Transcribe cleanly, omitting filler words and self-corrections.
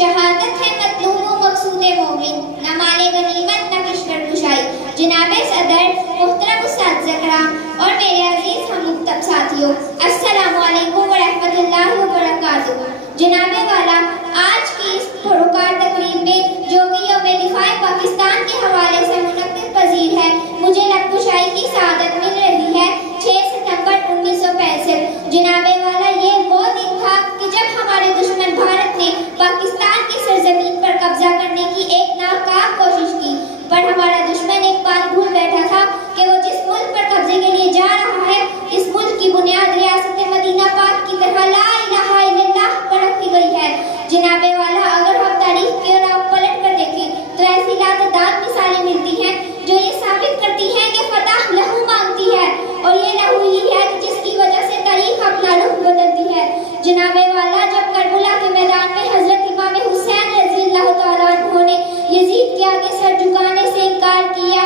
शहादत है मतलूब व मकसूद मोमिन, न माले गनीमत न बिस्तर कुशाई। जनाब सदर, मोहतरम उस्ताद ज़कराम और मेरे अजीज हम मुक्तब साथियों, अस्सलामु अलैकुम व रहमतुल्लाहि व बरकातुहू। जनाबे वाला, आज की इस पुरकार तकरीब में जो कि यौम दिफाए पाकिस्तान के हवाले से मुनक्किद पजीर है, मुझे लबकुशाई की सआदत मिल रही है 6 सितंबर 1965। जनाबे वाला, ये वो दिन था कि जब हमारे दुश्मन भारत ने पाकिस्तान की सरजमीन पर कब्जा करने की एक नाकाम कोशिश की, पर हमारा दुश्मन एक बात भूल बैठा था कि वो जिस मुल्क पर कब्जे के लिए जा रहा है, इस मुल्क की बुनियाद रियासत मदीना पाक की तरह ला इलाहा इल्लल्लाह पर रखी गई है। जनाबे वाला, अगर हम तारीख के राह पलट कर देखें तो ऐसी लातदार मिसालें मिलती हैं जो ये साबित करती हैं कि फतह लहू मांगती है, और ये लहू ही है जिसकी वजह से तारीख अपना रुख बदलती है। जनाबे वाला, जब करबला के मैदान में हजरत इमाम हुसैन रज़ी अल्लाह तआला अन्हु ने यजीद के आगे सर झुकाने से इनकार किया